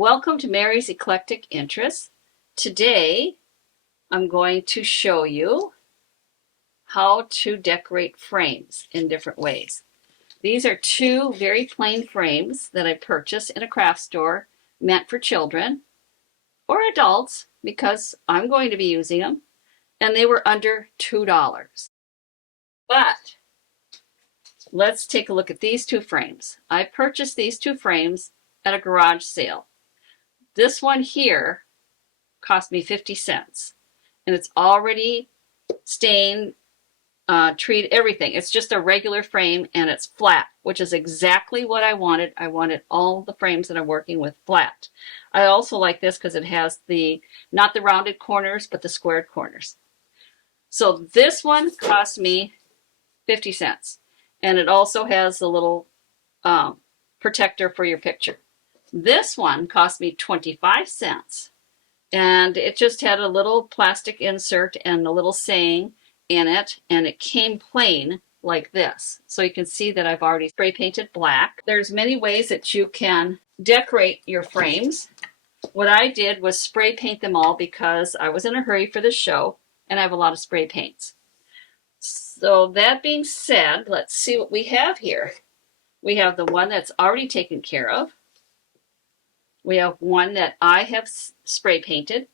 Welcome to Mary's Eclectic Interests. Today I'm going to show you how to decorate frames in different ways. These are two very plain frames that I purchased in a craft store meant for children or adults because I'm going to be using them, and they were under $2. But let's take a look at these two frames. I purchased these two frames at a garage sale. This one here cost me 50 cents, and it's already stained, treated, everything. It's just a regular frame and it's flat, which is exactly what I wanted. I wanted all the frames that I'm working with flat. I also like this because it has not the rounded corners, but the squared corners. So this one cost me 50 cents, and it also has the little protector for your picture. This one cost me 25 cents, and it just had a little plastic insert and a little saying in it, and it came plain like this. So you can see that I've already spray painted black. There's many ways that you can decorate your frames. What I did was spray paint them all because I was in a hurry for the show and I have a lot of spray paints. So that being said, let's see what we have here. We have the one that's already taken care of. We have one that I have spray painted,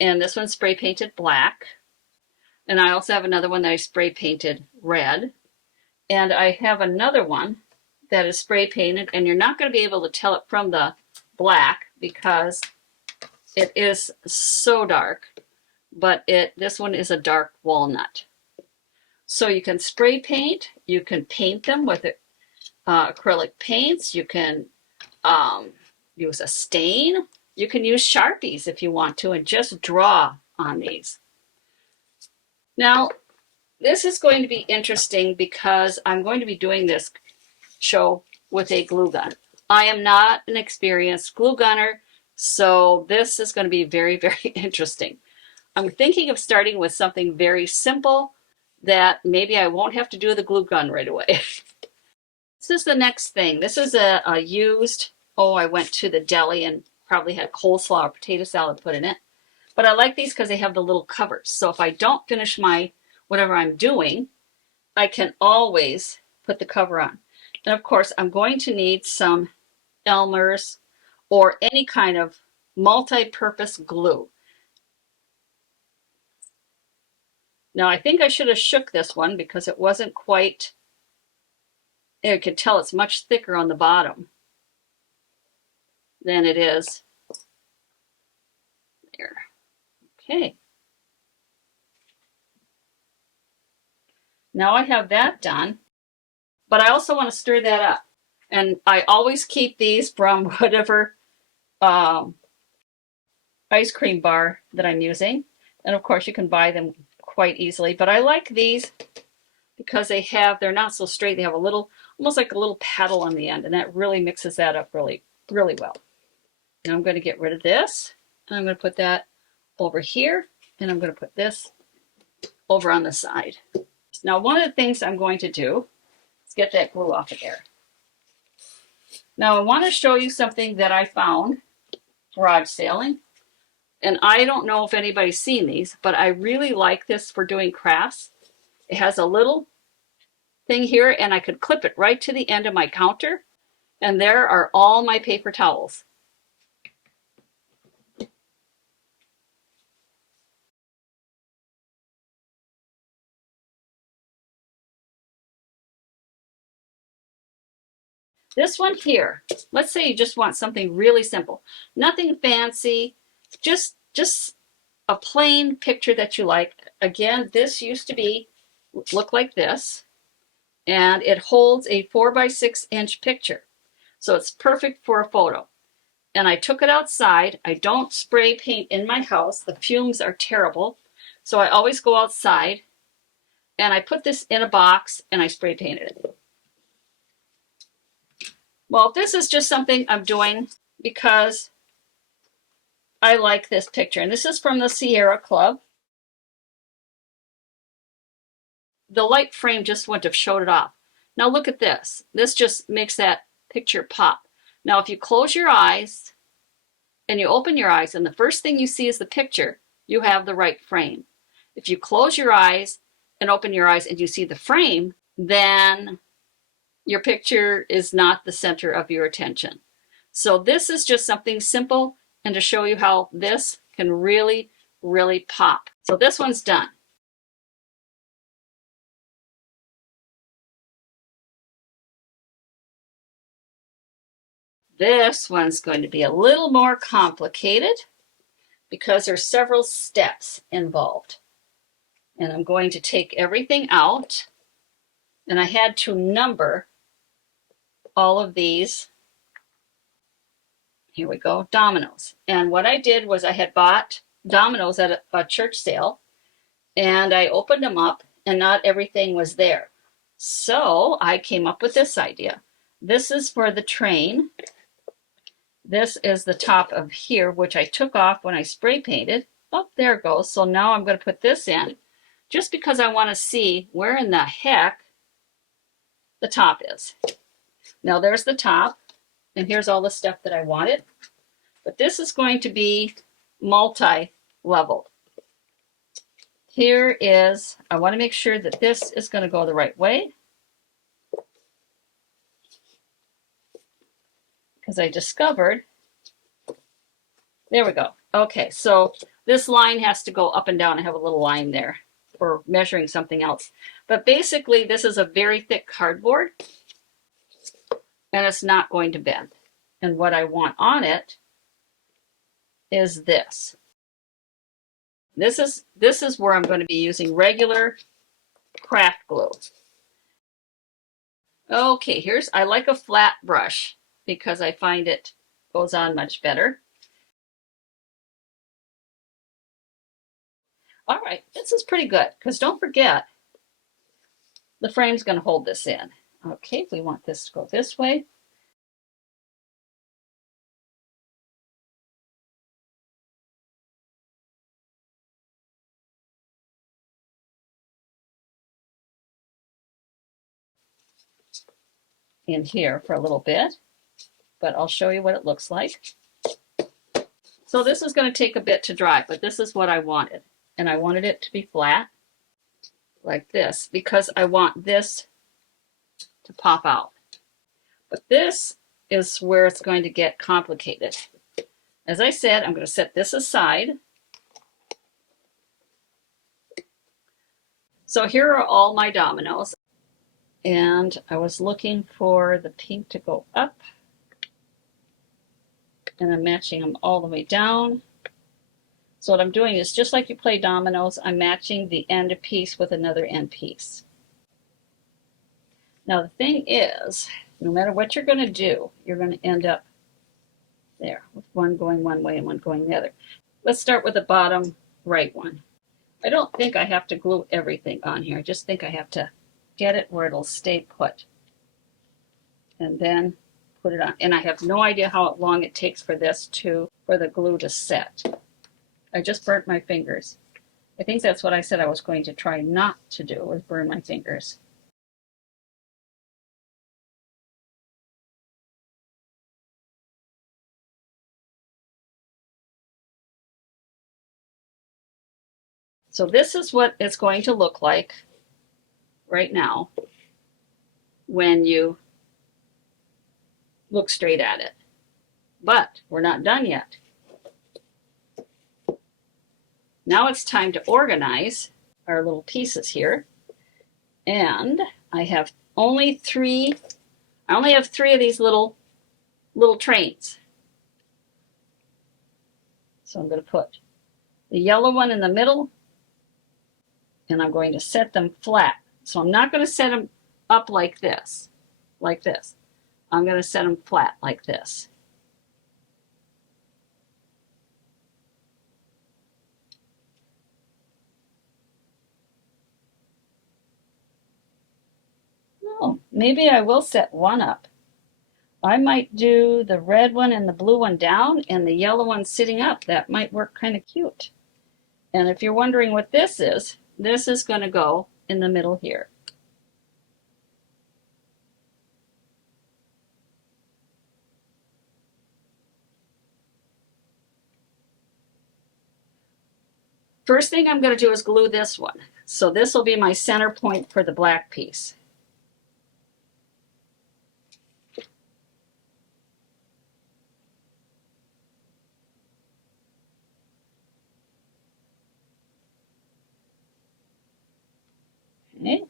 and this one's spray painted black. And I also have another one that I spray painted red. And I have another one that is spray painted, and you're not going to be able to tell it from the black because it is so dark, but this one is a dark walnut. So you can spray paint, you can paint them with acrylic paints, you can use a stain. You can use Sharpies if you want to and just draw on these. Now, this is going to be interesting because I'm going to be doing this show with a glue gun. I am not an experienced glue gunner, so this is going to be very, very interesting. I'm thinking of starting with something very simple that maybe I won't have to do the glue gun right away. This is the next thing. This is a used, I went to the deli and probably had coleslaw or potato salad put in it. But I like these because they have the little covers. So if I don't finish whatever I'm doing, I can always put the cover on. And of course, I'm going to need some Elmer's or any kind of multi-purpose glue. Now, I think I should have shook this one because it wasn't quite, you could tell it's much thicker on the bottom than it is there. Okay. Now I have that done, but I also want to stir that up. And I always keep these from whatever ice cream bar that I'm using. And of course you can buy them quite easily, but I like these because they're not so straight. They have almost like a little paddle on the end, and that really mixes that up really, really well. Now I'm going to get rid of this, and I'm going to put that over here, and I'm going to put this over on the side. Now, one of the things I'm going to do is get that glue off of there. Now, I want to show you something that I found garage sailing, and I don't know if anybody's seen these, but I really like this for doing crafts. It has a little thing here, and I could clip it right to the end of my counter, and there are all my paper towels. This one here, let's say you just want something really simple, nothing fancy, just a plain picture that you like. Again, this used to look like this, and it holds a 4x6-inch picture. So it's perfect for a photo. And I took it outside. I don't spray paint in my house. The fumes are terrible. So I always go outside, and I put this in a box and I spray painted it. Well, this is just something I'm doing because I like this picture. And this is from the Sierra Club. The light frame just wouldn't have showed it off. Now look at this. This just makes that picture pop. Now, if you close your eyes and you open your eyes and the first thing you see is the picture, you have the right frame. If you close your eyes and open your eyes and you see the frame, then your picture is not the center of your attention. So this is just something simple and to show you how this can really, really pop. So this one's done. This one's going to be a little more complicated because there's several steps involved. And I'm going to take everything out, and I had to number all of these. Here we go, dominoes. And what I did was I had bought dominoes at a church sale, and I opened them up, and not everything was there. So I came up with this idea. This is for the train. This is the top of here, which I took off when I spray painted. Oh, there it goes. So now I'm going to put this in just because I want to see where in the heck the top is. Now there's the top, and here's all the stuff that I wanted. But this is going to be multi-leveled. Here is, I want to make sure that this is going to go the right way, because I discovered, there we go. Okay, so this line has to go up and down. I have a little line there for measuring something else. But basically, this is a very thick cardboard, and it's not going to bend. And what I want on it is this. This is where I'm going to be using regular craft glue. Okay, I like a flat brush because I find it goes on much better. All right, this is pretty good because don't forget, the frame's going to hold this in. Okay, we want this to go this way. In here for a little bit, but I'll show you what it looks like. So this is going to take a bit to dry, but this is what I wanted. And I wanted it to be flat like this because I want this to pop out. But this is where it's going to get complicated. As I said, I'm going to set this aside. So here are all my dominoes. And I was looking for the pink to go up. And I'm matching them all the way down. So what I'm doing is just like you play dominoes, I'm matching the end piece with another end piece. Now the thing is, no matter what you're going to do, you're going to end up there with one going one way and one going the other. Let's start with the bottom right one. I don't think I have to glue everything on here. I just think I have to get it where it'll stay put. And then put it on. And I have no idea how long it takes for the glue to set. I just burnt my fingers. I think that's what I said I was going to try not to do, was burn my fingers. So this is what it's going to look like right now when you look straight at it. But we're not done yet. Now it's time to organize our little pieces here. And I have only three of these little trains. So I'm going to put the yellow one in the middle, and I'm going to set them flat. So I'm not going to set them up like this. I'm going to set them flat like this. Oh, maybe I will set one up. I might do the red one and the blue one down and the yellow one sitting up. That might work kind of cute. And if you're wondering what this is going to go in the middle here. First thing I'm going to do is glue this one. So this will be my center point for the black piece. Okay.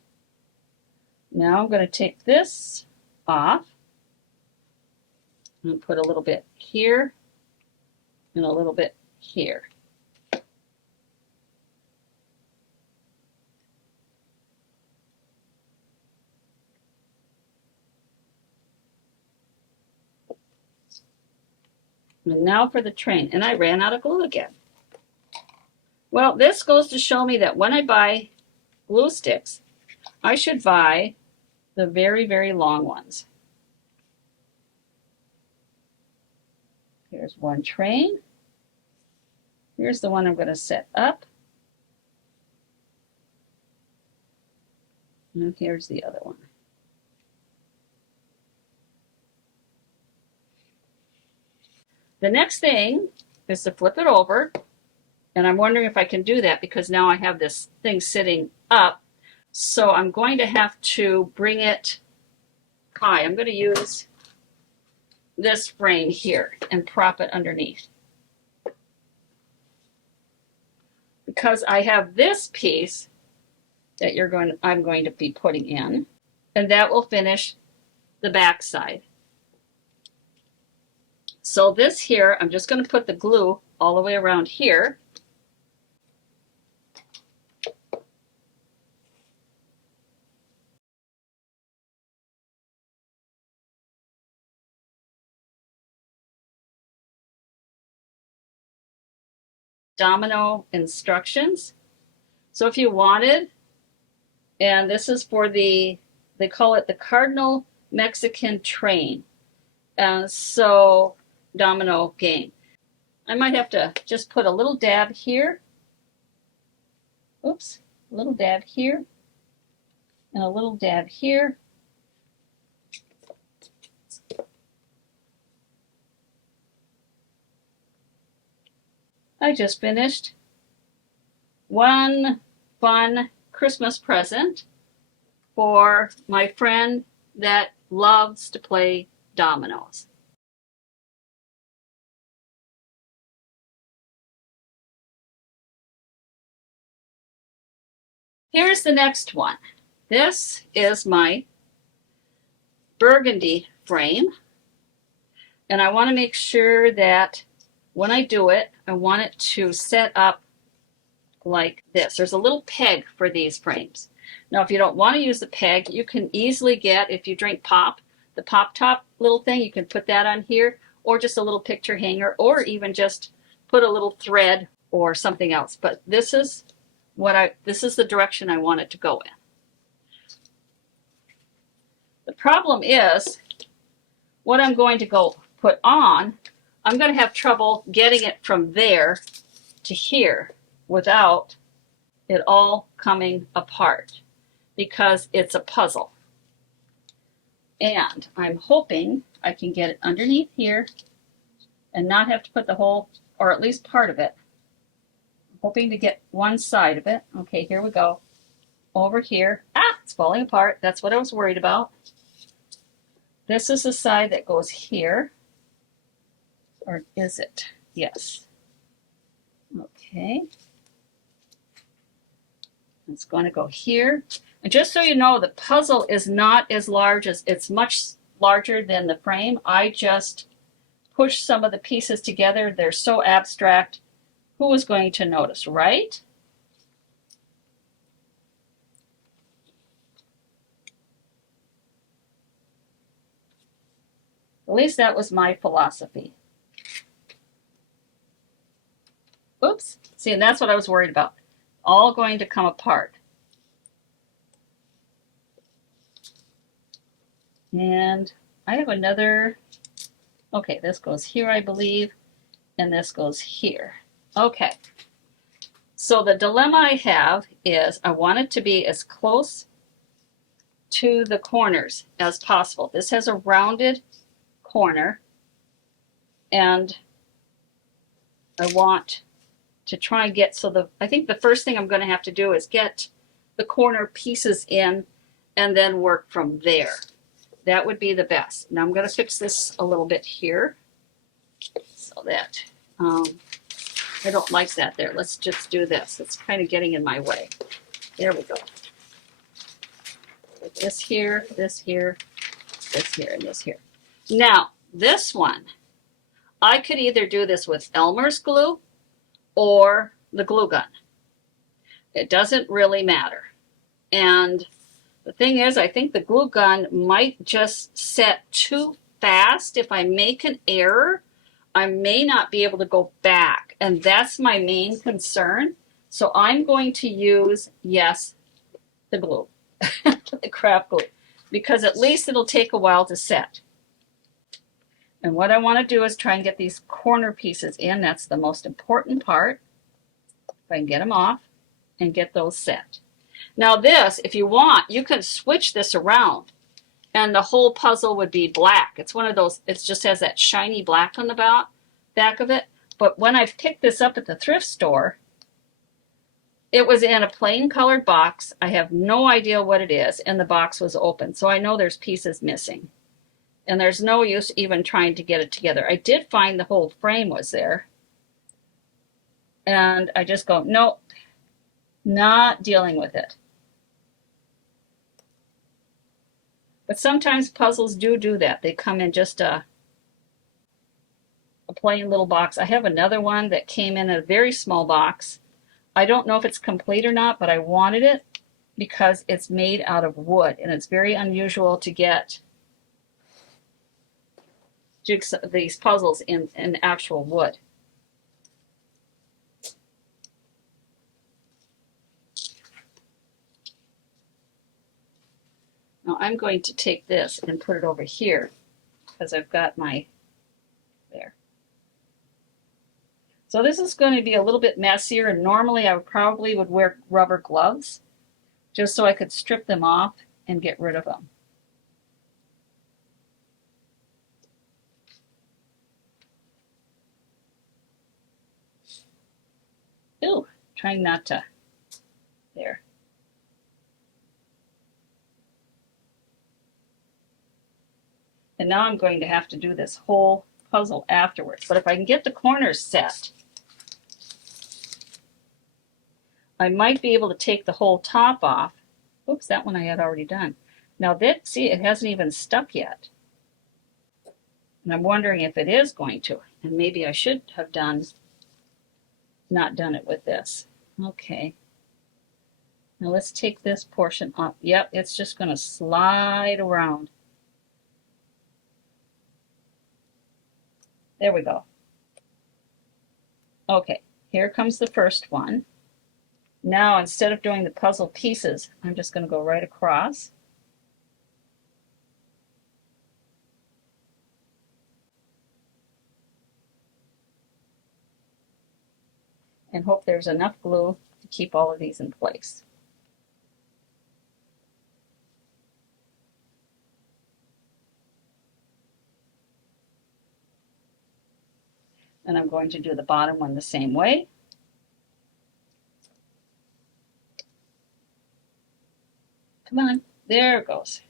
Now I'm going to take this off and put a little bit here and a little bit here. And now for the train. And I ran out of glue again. Well, this goes to show me that when I buy glue sticks, I should buy the very, very long ones. Here's one train. Here's the one I'm going to set up. And here's the other one. The next thing is to flip it over. And I'm wondering if I can do that because now I have this thing sitting up. So I'm going to have to bring it high. I'm going to use this frame here and prop it underneath. Because I have this piece that I'm going to be putting in, and that will finish the back side. So this here, I'm just going to put the glue all the way around here. Domino instructions. So if you wanted, and this is for they call it the Cardinal Mexican Train. So domino game. I might have to just put a little dab here. Oops, a little dab here. And a little dab here. I just finished one fun Christmas present for my friend that loves to play dominoes. Here's the next one. This is my burgundy frame, and I want to make sure that when I do it, I want it to set up like this. There's a little peg for these frames. Now, if you don't want to use the peg, you can easily get, if you drink pop, the pop top little thing, you can put that on here, or just a little picture hanger, or even just put a little thread or something else. But this is the direction I want it to go in. The problem is, what I'm going to go put on, I'm going to have trouble getting it from there to here without it all coming apart because it's a puzzle. And I'm hoping I can get it underneath here and not have to put the whole, or at least part of it. I'm hoping to get one side of it. Okay, here we go. Over here. Ah, it's falling apart. That's what I was worried about. This is the side that goes here. Or is it? Yes. Okay. It's going to go here. And just so you know, the puzzle is not as large as, it's much larger than the frame. I just push some of the pieces together. They're so abstract. Who is going to notice, right? At least that was my philosophy. Oops. See, and that's what I was worried about. All going to come apart. And I have another, okay, this goes here, I believe, and this goes here. Okay. So the dilemma I have is I want it to be as close to the corners as possible. This has a rounded corner, and I want to try and get, I think the first thing I'm going to have to do is get the corner pieces in and then work from there. That would be the best. Now I'm going to fix this a little bit here so that I don't like that there. Let's just do this. It's kind of getting in my way. There we go. This here, this here, this here, and this here. Now, this one, I could either do this with Elmer's glue or the glue gun. It doesn't really matter. And the thing is, I think the glue gun might just set too fast. If I make an error, I may not be able to go back. And that's my main concern. So I'm going to use, yes, the glue, the craft glue, because at least it'll take a while to set. And what I want to do is try and get these corner pieces in. That's the most important part. If I can get them off and get those set. Now this, if you want, you can switch this around and the whole puzzle would be black. It's one of those, it just has that shiny black on the back of it. But when I picked this up at the thrift store, it was in a plain colored box. I have no idea what it is, and the box was open. So I know there's pieces missing. And there's no use even trying to get it together. I did find the whole frame was there. And I just go, nope, not dealing with it. But sometimes puzzles do that. They come in just a plain little box. I have another one that came in a very small box. I don't know if it's complete or not, but I wanted it because it's made out of wood. And it's very unusual to get these puzzles in actual wood. Now I'm going to take this and put it over here because I've got my, there. So this is going to be a little bit messier, and normally I probably would wear rubber gloves just so I could strip them off and get rid of them. Ooh, trying not to, there. And now I'm going to have to do this whole puzzle afterwards. But if I can get the corners set, I might be able to take the whole top off. Oops, that one I had already done. Now that, see, it hasn't even stuck yet. And I'm wondering if it is going to. And maybe I should have not done it with this. Okay. Now let's take this portion off. Yep, it's just going to slide around. There we go. Okay, here comes the first one. Now, instead of doing the puzzle pieces, I'm just going to go right across. And hope there's enough glue to keep all of these in place. And I'm going to do the bottom one the same way. Come on, there it goes.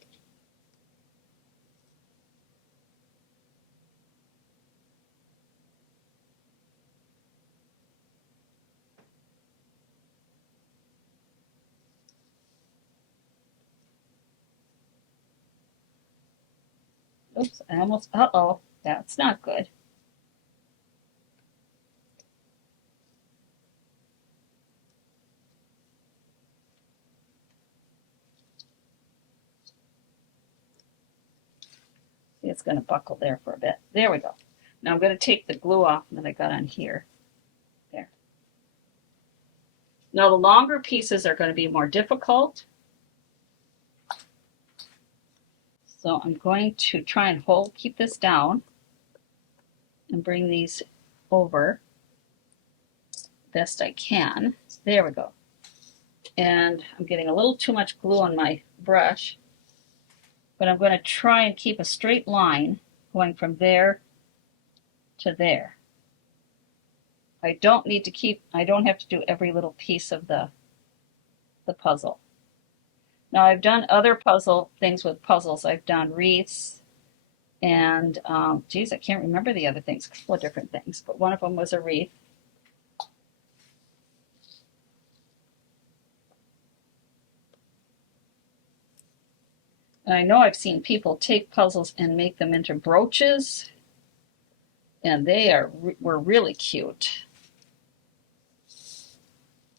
Oops, I almost, uh-oh, that's not good. It's going to buckle there for a bit. There we go. Now I'm going to take the glue off that I got on here. There. Now the longer pieces are going to be more difficult. So I'm going to try and keep this down and bring these over best I can. There we go. And I'm getting a little too much glue on my brush, but I'm going to try and keep a straight line going from there to there. I don't have to do every little piece of the puzzle. Now I've done other puzzle things with puzzles. I've done wreaths and, geez, I can't remember the other things, a couple of different things, but one of them was a wreath. And I know I've seen people take puzzles and make them into brooches, and were really cute.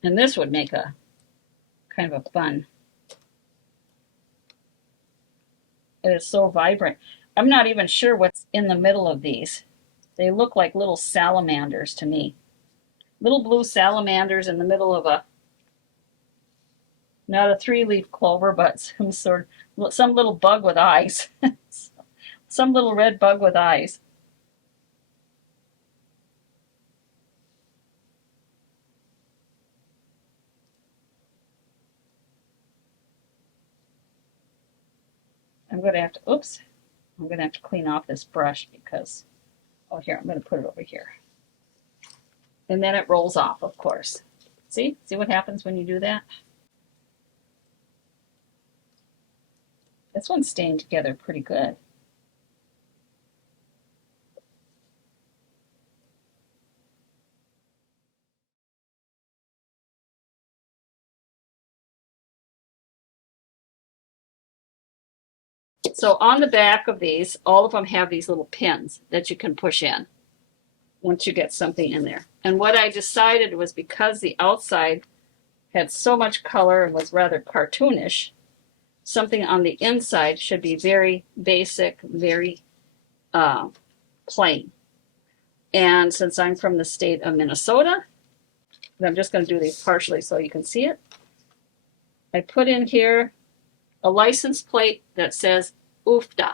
And this would make a kind of a fun. It is so vibrant. I'm not even sure what's in the middle of these. They look like little salamanders to me. Little blue salamanders in the middle of not a 3-leaf clover, but some little bug with eyes. Some little red bug with eyes. I'm going to have to clean off this brush because, oh, here, I'm going to put it over here. And then it rolls off, of course. See what happens when you do that? This one's staying together pretty good. So on the back of these, all of them have these little pins that you can push in once you get something in there. And what I decided was, because the outside had so much color and was rather cartoonish, something on the inside should be very basic, very plain. And since I'm from the state of Minnesota, I'm just going to do these partially so you can see it. I put in here a license plate that says UFTA.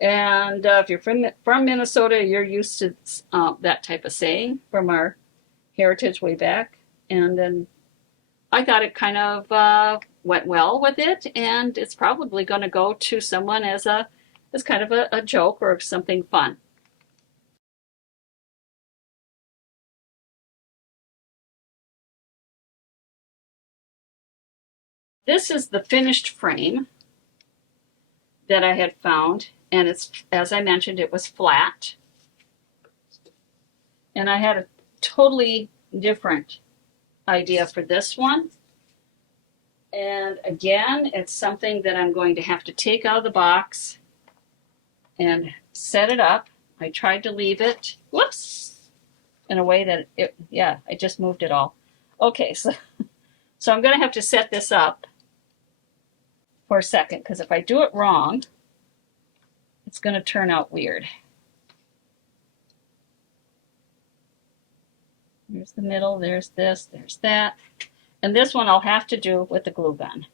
And if you're from Minnesota, you're used to that type of saying from our heritage way back. And then I thought it kind of went well with it, and it's probably going to go to someone as kind of a joke or something fun. This is the finished frame that I had found, and it's, as I mentioned, it was flat. And I had a totally different idea for this one. And again, it's something that I'm going to have to take out of the box and set it up. I tried to leave it, whoops, in a way that I just moved it all. Okay, so I'm going to have to set this up for a second, because if I do it wrong, it's going to turn out weird. There's the middle, there's this, there's that. And this one I'll have to do with the glue gun.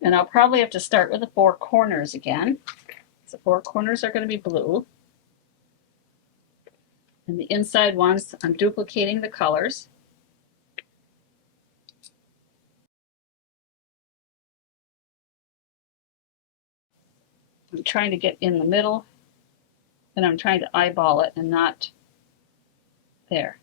And I'll probably have to start with the 4 corners again. The 4 corners are going to be blue. And the inside ones, I'm duplicating the colors. I'm trying to get in the middle, and I'm trying to eyeball it and not there.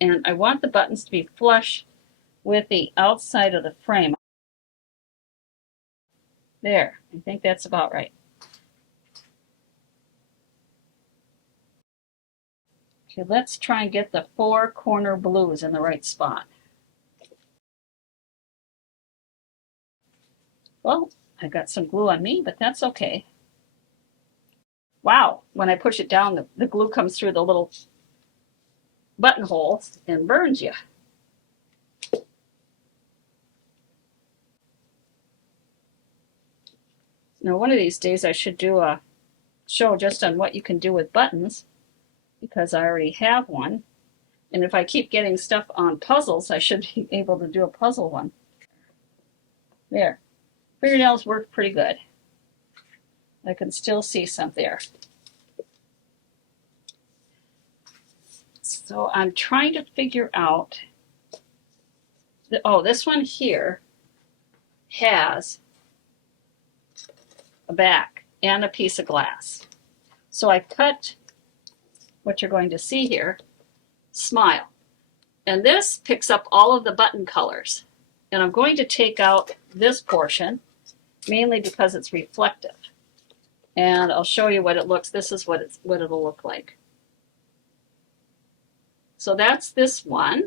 And I want the buttons to be flush with the outside of the frame. There, I think that's about right. Okay, let's try and get the 4 corner blues in the right spot. Well, I got some glue on me, but that's okay. Wow, when I push it down, the glue comes through the little buttonholes and burns you. Now, one of these days I should do a show just on what you can do with buttons, because I already have one. And if I keep getting stuff on puzzles, I should be able to do a puzzle one. There. Fingernails work pretty good. I can still see some there. So I'm trying to figure out, this one here has a back, and a piece of glass. So I cut what you're going to see here, Smile. And this picks up all of the button colors. And I'm going to take out this portion, mainly because it's reflective. And I'll show you what it looks. This is what it'll look like. So that's this one.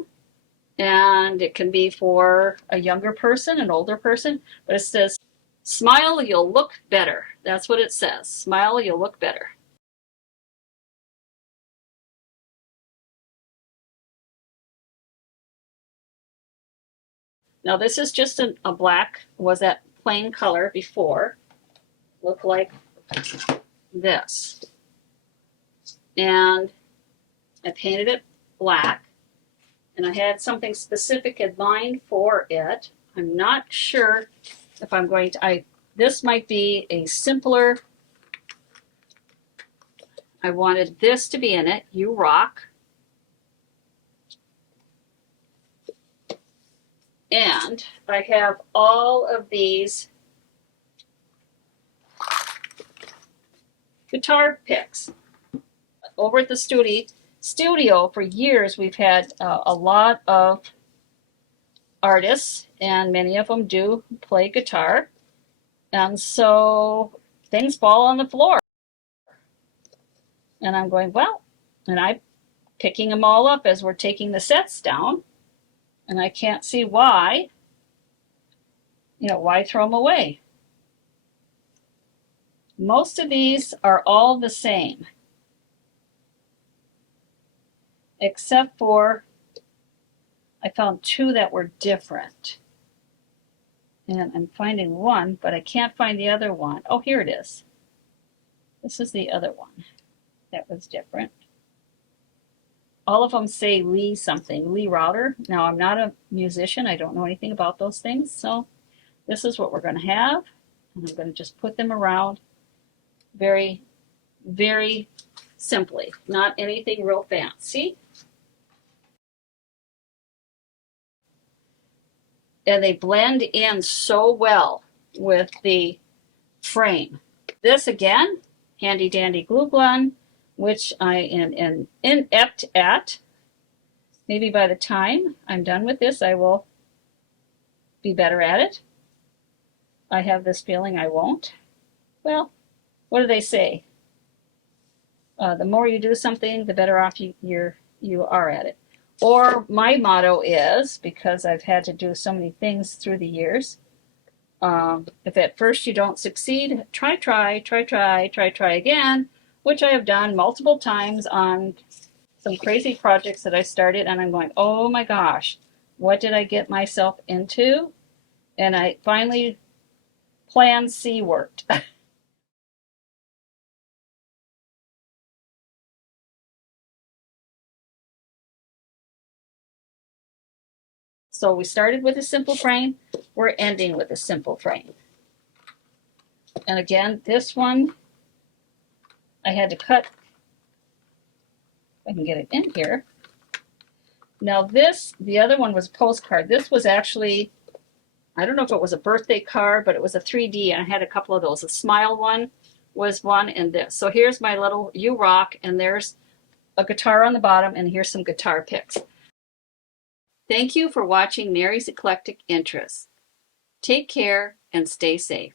And it can be for a younger person, an older person. But it says, smile, you'll look better. That's what it says. Smile, you'll look better. Now this is just a black, was that plain color before. Look like this. And I painted it black. And I had something specific in mind for it. I'm not sure if I'm going to, this might be a simpler, I wanted this to be in it, You Rock. And I have all of these guitar picks. Over at the studio for years, we've had a lot of artists, and many of them do play guitar. And so things fall on the floor. And I'm going, well, and I'm picking them all up as we're taking the sets down. And I can't see why, why throw them away? Most of these are all the same, except for I found two that were different. And I'm finding one, but I can't find the other one. Oh, here it is. This is the other one that was different. All of them say Lee something, Lee Router. Now, I'm not a musician. I don't know anything about those things. So this is what we're going to have. And I'm going to just put them around very, very simply. Not anything real fancy. And they blend in so well with the frame. This, again, handy dandy glue gun, which I am inept at. Maybe by the time I'm done with this, I will be better at it. I have this feeling I won't. Well, what do they say? The more you do something, the better off you are at it. Or my motto is, because I've had to do so many things through the years, if at first you don't succeed, try again, which I have done multiple times on some crazy projects that I started, and I'm going, oh my gosh, what did I get myself into? And I finally, plan C worked. So we started with a simple frame, we're ending with a simple frame. And again, this one, I had to cut, if I can get it in here. Now this, the other one was a postcard. This was actually, I don't know if it was a birthday card, but it was a 3D, and I had a couple of those. The Smile one was one, and this. So here's my little You Rock, and there's a guitar on the bottom, and here's some guitar picks. Thank you for watching Mary's Eclectic Interests. Take care and stay safe.